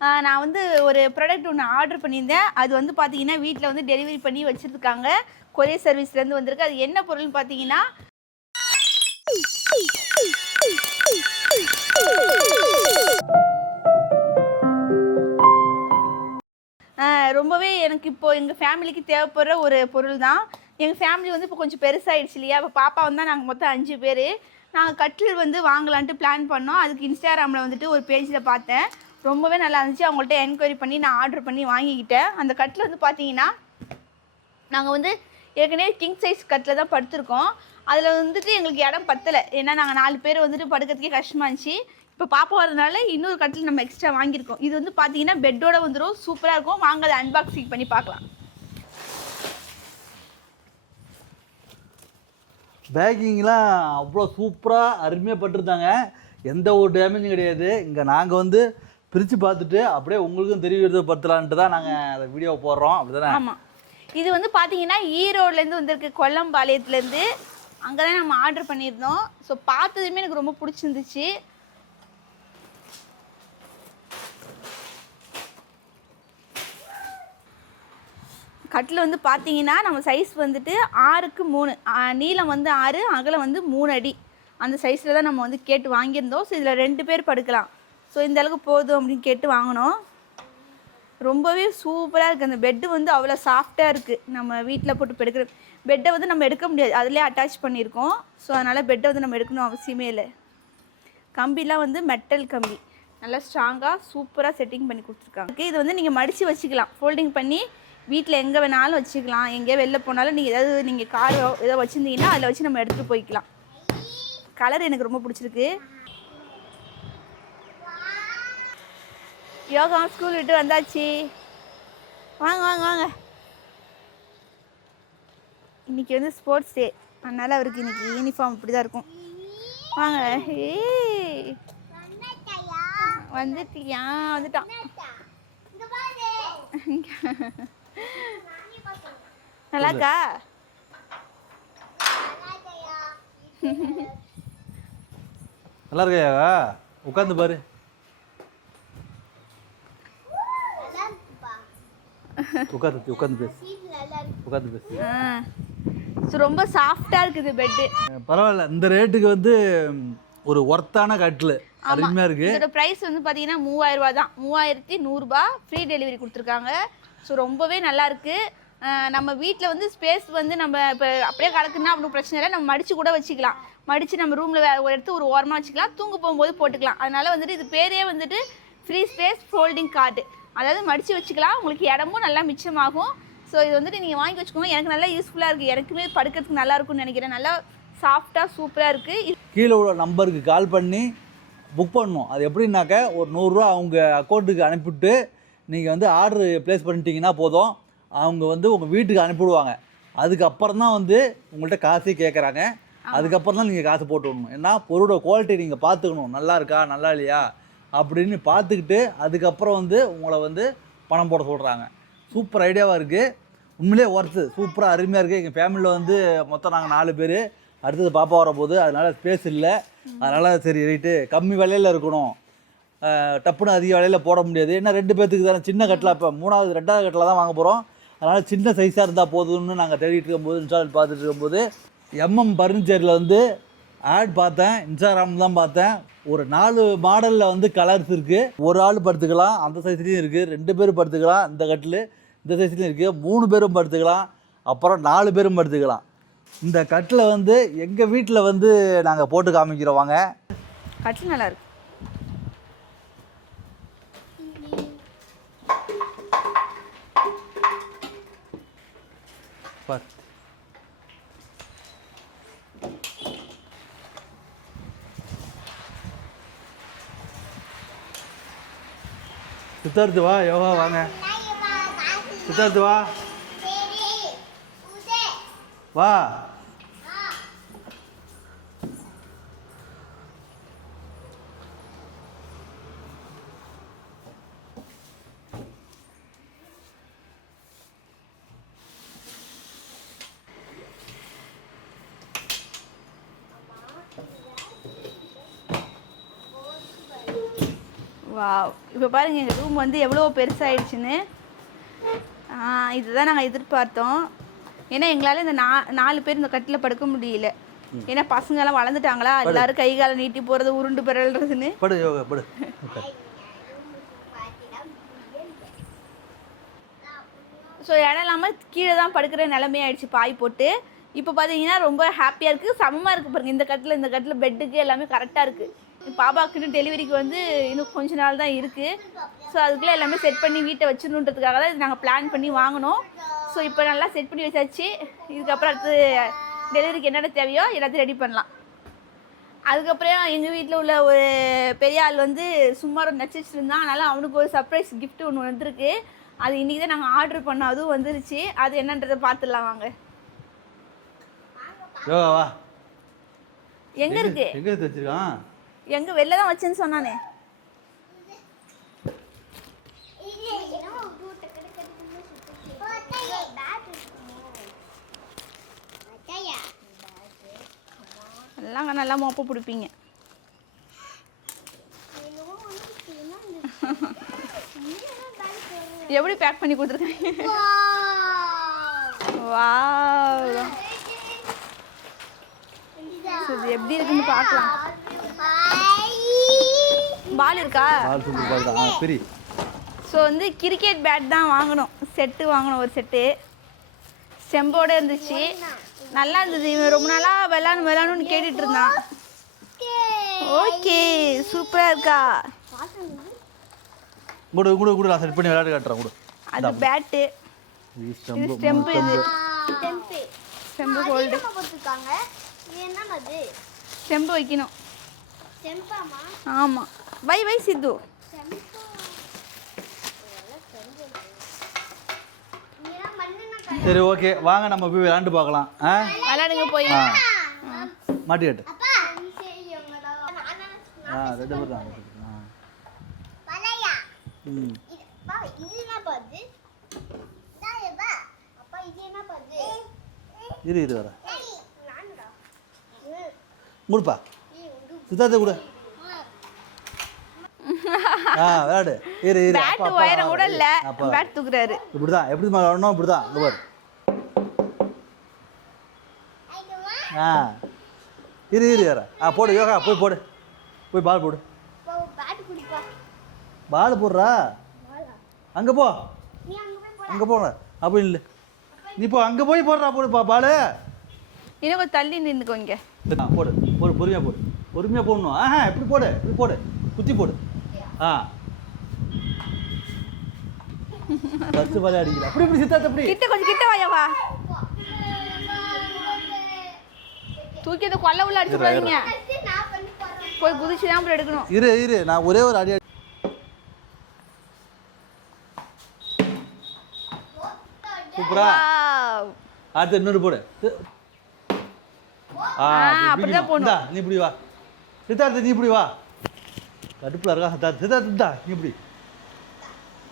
நான் வந்து ஒரு ப்ராடக்ட் ஒன்று ஆர்டர் பண்ணியிருந்தேன். அது வந்து பார்த்தீங்கன்னா வீட்டில் வந்து டெலிவரி பண்ணி வச்சுருக்காங்க. கொரியர் சர்வீஸ்லேருந்து வந்திருக்கு. அது என்ன பொருள்னு பார்த்தீங்கன்னா ரொம்பவே எனக்கு இப்போது எங்கள் ஃபேமிலிக்கு தேவைப்படுற ஒரு பொருள் தான். எங்கள் ஃபேமிலி வந்து இப்போ கொஞ்சம் பெருசாகிடுச்சு இல்லையா? இப்போ பாப்பா வந்தால் நாங்கள் மொத்தம் 5 பேர். நாங்கள் கட்டில் வந்து வாங்கலான்ட்டு பிளான் பண்ணோம். அதுக்கு இன்ஸ்டாகிராமில் வந்துட்டு ஒரு பேஜில் பார்த்தேன். ரொம்பவே நல்லா இருந்துச்சு. அவங்கள்ட்ட என்கொயரி பண்ணி நான் ஆர்டர் பண்ணி வாங்கிக்கிட்டேன். அந்த கட்டில் வந்து பார்த்தீங்கன்னா நாங்கள் வந்து ஏற்கனவே கிங் சைஸ் கட்டில் தான் படுத்திருக்கோம். அதில் வந்துட்டு எங்களுக்கு இடம் பத்தலை. ஏன்னா நாங்கள் 4 பேர் வந்துட்டு படுக்கிறதுக்கே கஷ்டமாக இருந்துச்சு. இப்போ பாப்பா வரதுனால இன்னொரு கட்டில் நம்ம எக்ஸ்ட்ரா வாங்கியிருக்கோம். இது வந்து பார்த்தீங்கன்னா பெட்டோட வந்துடும். சூப்பராக இருக்கும். வாங்க அதை அன்பாக்சிங் பண்ணி பார்க்கலாம். பேக்கிங்லாம் அவ்வளோ சூப்பராக அருமையாக பட்டிருந்தாங்க. எந்த ஒரு டேமேஜும் கிடையாது. இங்கே நாங்கள் வந்து பிரித்து பார்த்துட்டு அப்படியே உங்களுக்கும் தெரிவிக்கிறது படுத்தலான்ட்டு தான் நாங்கள் அந்த வீடியோவை போடுறோம். அப்படி தானே? ஆமாம். இது வந்து பார்த்தீங்கன்னா ஈரோடுலேருந்து வந்திருக்கு, கொல்லம்பாளையத்துலேருந்து. அங்கே தான் நம்ம ஆர்டர் பண்ணியிருந்தோம். ஸோ பார்த்ததுமே எனக்கு ரொம்ப பிடிச்சிருந்துச்சு. கட்டில் வந்து பார்த்தீங்கன்னா நம்ம சைஸ் வந்துட்டு 6க்கு 3, நீளம் வந்து 6, அகலம் வந்து 3 அடி. அந்த சைஸில் தான் நம்ம வந்து கேட்டு வாங்கியிருந்தோம். ஸோ இதில் 2 பேர் படுக்கலாம். ஸோ இந்த அளவுக்கு போதும் அப்படின்னு கேட்டு வாங்கினோம். ரொம்பவே சூப்பராக இருக்குது. அந்த பெட்டு வந்து அவ்வளோ சாஃப்டாக இருக்குது. நம்ம வீட்டில் போட்டு படுக்கிற பெட்டை வந்து நம்ம எடுக்க முடியாது, அதிலே அட்டாச் பண்ணியிருக்கோம். ஸோ அதனால் பெட்டை வந்து நம்ம எடுக்கணும் அவசியமே இல்லை. கம்பிலாம் வந்து மெட்டல் கம்பி, நல்லா ஸ்ட்ராங்காக சூப்பராக செட்டிங் பண்ணி கொடுத்துருக்காங்க. இது வந்து நீங்கள் மடித்து வச்சுக்கலாம். ஃபோல்டிங் பண்ணி வீட்டில் எங்கே வேணாலும் வச்சுக்கலாம். எங்கேயோ வெளில போனாலும் நீங்கள் ஏதாவது நீங்கள் காரோ ஏதோ வச்சுருந்தீங்கன்னா அதில் வச்சு நம்ம எடுத்துகிட்டு போய்க்கலாம். கலர் எனக்கு ரொம்ப பிடிச்சிருக்கு. யோகா ஸ்கூல் விட்டு வந்தாச்சு. வாங்க வாங்க வாங்க. இன்றைக்கி வந்து ஸ்போர்ட்ஸ் டே, அதனால் அவருக்கு இன்றைக்கி யூனிஃபார்ம் இப்படி தான் இருக்கும். வாங்க. வந்துட்டியா? வந்துட்டான். நல்லாக்கா? நல்லா இருக்கையா? உட்காந்து பாரு. உட்காந்து பேசு. ஸோ ரொம்ப சாஃப்டாக இருக்குது பெட்டு. பரவாயில்ல. இந்த ரேட்டுக்கு வந்து ஒரு ஒர்த்தான கட்டில் அருமையாக இருக்குது. இதோட ப்ரைஸ் வந்து பார்த்தீங்கன்னா 3000 ரூபா தான். 3100 ரூபா ஃப்ரீ டெலிவரி கொடுத்துருக்காங்க. ஸோ ரொம்பவே நல்லாயிருக்கு. நம்ம வீட்டில் வந்து ஸ்பேஸ் வந்து நம்ம இப்போ அப்படியே கிடக்குன்னா அப்படின்னு பிரச்சனை இல்லை. நம்ம மடித்து கூட வச்சுக்கலாம். மடித்து நம்ம ரூமில் ஒரு எடுத்து ஒரு ஓரமாக வச்சுக்கலாம். தூங்க போகும்போது போட்டுக்கலாம். அதனால் வந்துட்டு இது பேரே வந்துட்டு ஃப்ரீ ஸ்பேஸ் ஃபோல்டிங் கார்டு. அதாவது மடித்து வச்சுக்கலாம். உங்களுக்கு இடமும் நல்லா மிச்சமாகும். ஸோ இது வந்துட்டு நீங்கள் வாங்கி வச்சுக்கோங்க. எனக்கு நல்லா யூஸ்ஃபுல்லாக இருக்குது. எனக்குமே படுக்கிறதுக்கு நல்லா இருக்கும்னு நினைக்கிறேன். நல்லா சாஃப்டாக சூப்பராக இருக்குது. கீழே உள்ள நம்பருக்கு கால் பண்ணி புக் பண்ணணும். அது எப்படின்னாக்க ஒரு 100 ரூபா அவங்க அக்கௌண்ட்டுக்கு அனுப்பிவிட்டு நீங்கள் வந்து ஆர்டர் ப்ளேஸ் பண்ணிட்டீங்கன்னா போதும். அவங்க வந்து உங்கள் வீட்டுக்கு அனுப்பிவிடுவாங்க. அதுக்கப்புறம் தான் வந்து உங்கள்கிட்ட காசே கேட்குறாங்க. அதுக்கப்புறம் தான் நீங்கள் காசு போட்டு விடணும். ஏன்னா பொருளோட குவாலிட்டி நீங்கள் பார்த்துக்கணும். நல்லா இருக்கா நல்லா இல்லையா அப்படின்னு பார்த்துக்கிட்டு அதுக்கப்புறம் வந்து உங்களை வந்து பணம் போட சொல்கிறாங்க. சூப்பர் ஐடியாவாக இருக்குது. உண்மையிலே ஒர்த்து. சூப்பராக அருமையாக இருக்குது. எங்கள் ஃபேமிலியில் வந்து மொத்தம் நாங்கள் 4 பேர். அடுத்தது பாப்பா வரப்போகுது. அதனால் ஸ்பேஸ் இல்லை. அதனால் சரி ரைட்டு கம்மி விலையில் இருக்கணும், டப்புன்னு அதிக விலையில் போட முடியாது. ஏன்னா 2 பேர்த்துக்கு தானே சின்ன கட்டில். இப்போ 2வது கட்டில் தான் வாங்க போகிறோம். அதனால் சின்ன சைஸாக இருந்தால் போதும்னு நாங்கள் தேடிட்டு இருக்கும்போது இன்ஸ்டால் பார்த்துட்டு இருக்கும்போது ஃபர்னிச்சரில் வந்து ஆட் பார்த்தேன். இன்ஸ்டாகிராம் தான் பார்த்தேன். ஒரு 4 மாடலில் வந்து கலர்ஸ் இருக்குது. ஒரு ஆள் படுத்துக்கலாம், அந்த சைஸ்லேயும் இருக்குது. 2 பேர் படுத்துக்கலாம், இந்த கட்டில் இந்த சைஸ்லேயும் இருக்குது. 3 பேரும் படுத்துக்கலாம், அப்புறம் 4 பேரும் படுத்துக்கலாம். இந்த கட்டில் வந்து எங்கள் வீட்டில் வந்து நாங்கள் போட்டு காமிக்கிறோம். வாங்க. கட்டில் நல்லா இருக்கு. சித்தார்த்து வா. யோகா வாங்க. சித்தார்த்து வா வா. வாவ், இப்போ பாருங்கள் எங்கள் ரூம் வந்து எவ்வளோ பெருசாகிடுச்சுன்னு. இதுதான் நாங்கள் எதிர்பார்த்தோம். ஏன்னா எங்களால் இந்த 4 பேர் இந்த கட்டில் படுக்க முடியல. ஏன்னா பசங்கெல்லாம் வளர்ந்துட்டாங்களா, எல்லாரும் கை காலை நீட்டி போகிறது, உருண்டு பிறல்றதுன்னு. படு யோகா படு. ஸோ இடம் இல்லாமல் கீழே தான் படுக்கிற நிலைமையாயிடுச்சு பாய் போட்டு. இப்போ பார்த்தீங்கன்னா ரொம்ப ஹாப்பியாக இருக்குது, சமமாக இருக்குது பாருங்கள். இந்த கட்டில் பெட்டுக்கு எல்லாமே கரெக்டாக இருக்குது. பாப்பாவுக்குன்னு டெலிவரிக்கு வந்து இன்னும் கொஞ்ச நாள் தான் இருக்குது. ஸோ அதுக்குள்ளே எல்லாமே செட் பண்ணி வீட்டை வச்சிடணுன்றதுக்காக தான் இது நாங்கள் பிளான் பண்ணி வாங்கினோம். ஸோ இப்போ நல்லா செட் பண்ணி வச்சாச்சு. இதுக்கப்புறம் அடுத்து டெலிவரிக்கு என்னென்ன தேவையோ எல்லாத்தையும் ரெடி பண்ணலாம். அதுக்கப்புறம் எங்கள் வீட்டில் உள்ள ஒரு பெரிய ஆள் வந்து சும்மா நடிச்சிட்டு இருந்தான். அதனால் அவனுக்கு ஒரு சர்ப்ரைஸ் கிஃப்ட் ஒன்று வந்திருக்கு. அது இன்றைக்கி தான் நாங்கள் ஆர்டர் பண்ணோம், அதுவும் வந்துருச்சு. அது என்னன்றதை பார்த்துடலாம் வாங்க. யோகாவா எங்கே இருக்கு? எங்கே வச்சிருக்கான்? எங்கே வெளில தான் வச்சேன்னு சொன்னானே. எல்லாம் நல்லா மோப்ப பிடிப்பீங்க. எப்படி பேக் பண்ணி கொடுத்துருக்காங்க. வாவ், இது எப்படி இருக்குன்னு பார்க்கலாம். பால் இருக்கா? பெரிய. ஸோ வந்து கிரிக்கெட் பேட் தான் வாங்கணும், செட்டு வாங்கணும். ஒரு செட்டு செம்போடு இருந்துச்சு, நல்லா இருந்தது. இவன் ரொம்ப நாளாக விளாடணும்னு கேட்டுட்டு இருந்தான். ஓகே, சூப்பராக இருக்கா? கூட கூட கூட நான் செட் பண்ணி விளையாட காட்டுறேன் கூட. அது பேட்டு, இது ஸ்டெம்பு. இது ஸ்டெம்பு ஹோல்டு. ஸ்டெம்பு வைக்கணும். ஆமாம், வை வை சித்து. சரி ஓகே, வாங்க நம்ம போய் விளையாண்டு பார்க்கலாம். விளையாடுங்க போய். மாட்டி கட்டு. ரெண்டு பேர் தான். இரு இரு வர கொடுப்பா சித்தார்த்த கூட. விளையாடு. இரு இரு. பேட் உயரம் கூட இல்ல, பேட் தூக்குறாரு. இப்படிதான் எப்படி விளையாடணும், இப்படிதான். இங்க பாரு. இரு இரு வர. போடு யோகா, போய் போடு, போய் பால் போடு. பால் போடுறா. அங்கே போ, அங்கே போங்க. அப்படி இல்லை, நீ போ அங்கே போய் போடுறா. போடுப்பா பால். இன்னும் கொஞ்சம் தள்ளி நின்றுக்கோங்க. போடு போடு, பொறுமையாக போடு, பொறுமையாக போடணும். எப்படி போடு, இப்படி போடு, குத்தி போடு. ஃபர்ஸ்ட் பால் அடிக்கல. அப்படி இப்படி சித்தார்த்த அப்படி கிட்ட கொஞ்சம் கிட்ட வாயவா. தூக்கி அந்த கொல்ல உள்ள அடிச்சு போறீங்க. போய் குதிச்சு தான் போய் எடுக்கணும். இரு இரு, நான் ஒரே ஒரு அடி. சூப்பரா. அடுத்து இன்னொரு போடு. அப்படிதான் போடணும். நீ இப்படி வா சித்தார்த்த, நீ இப்படி வா. கடுப்புல இருக்கா சித்தார்த்த? சித்தார்த்த நீ இப்படி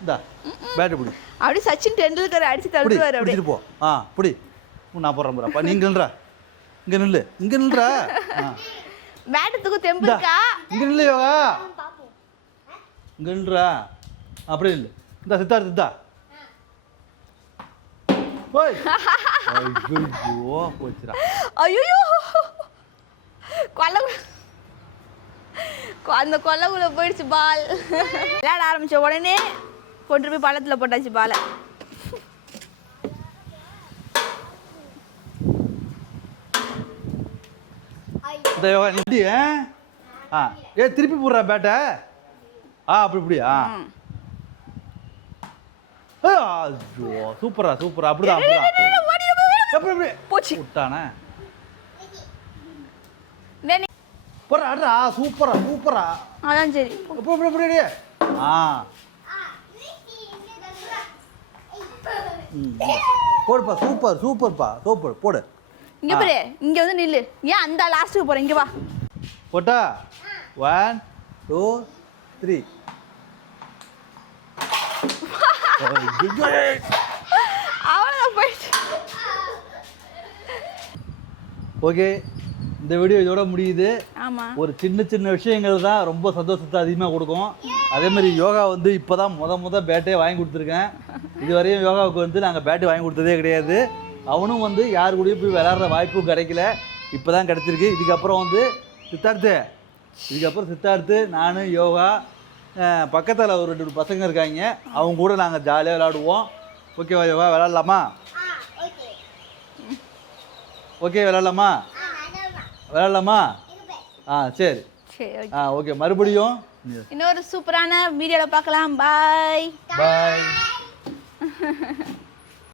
இந்தா பேட் இப்படி. அப்படி சச்சின் டெண்டுல்கர் அடிச்சு தள்ளுவாரு. அப்படியே போ. இப்படி நான் போடுறேன் போறப்பா. நீ இங்க நில்றா, இங்க நில்லு, இங்க நில்றா. பேட்டுக்கு தெம்பு இருக்கா? இங்க நில்லு யோகா, இங்க நில்றா. அப்படியே நில்லு. இந்த சித்தார்த்த இந்தா. ஓய் ஐயோ போச்சுடா. ஐயோ கொல்ல, அந்த கொல்லக்குள்ள போயிடுச்சு பால். விளையாட ஆரம்பிச்ச உடனே கொண்டு போய் பள்ளத்துல போட்டாச்சு பாலை. இந்த யோகா நிட்டி. திருப்பி போடுறா பேட்டை. அப்படி இப்படியா? ஐயோ சூப்பரா சூப்பரா. அப்படிதான் எப்படி எப்படி போச்சு விட்டானே. போடுறா அடுறா. சூப்பரா சூப்பரா. அதான் சரி. எப்படி எப்படி எப்படி. போடுப்பா. சூப்பர் சூப்பர்ப்பா. சூப்பர் போடு. இங்க பாரு, இங்க வந்து நில்லு. ஏன் அந்த லாஸ்ட்டுக்கு போற? இங்க வா. போட்டா 1 2 3. அவ்வளோதான் போயிடுச்சு. ஓகே, இந்த வீடியோ இதோட முடியுது. ஆமா, ஒரு சின்ன சின்ன விஷயங்கள் தான் ரொம்ப சந்தோஷத்தை அதிகமாக கொடுக்கும். அதே மாதிரி யோகா வந்து இப்போ தான் முத பேட்டே வாங்கி கொடுத்துருக்கேன். இது வரையும் யோகாவுக்கு வந்து நாங்கள் பேட்டு வாங்கி கொடுத்ததே கிடையாது. அவனும் வந்து யார் கூடயும் போய் விளையாடுற வாய்ப்பும் கிடைக்கல, இப்போ தான் கிடச்சிருக்கு. இதுக்கப்புறம் வந்து சித்தார்த்து நான் யோகா பக்கத்தில் ஒரு 2 பசங்க இருக்காங்க, அவங்க கூட நாங்கள் ஜாலியாக விளையாடுவோம். ஓகேவா யோகா, விளையாடலாமா? ஓகே விளையாடலாமா? சரி சரி, ஓகே. மறுபடியும் இன்னொரு சூப்பரான வீடியோவில் பார்க்கலாம். பாய்.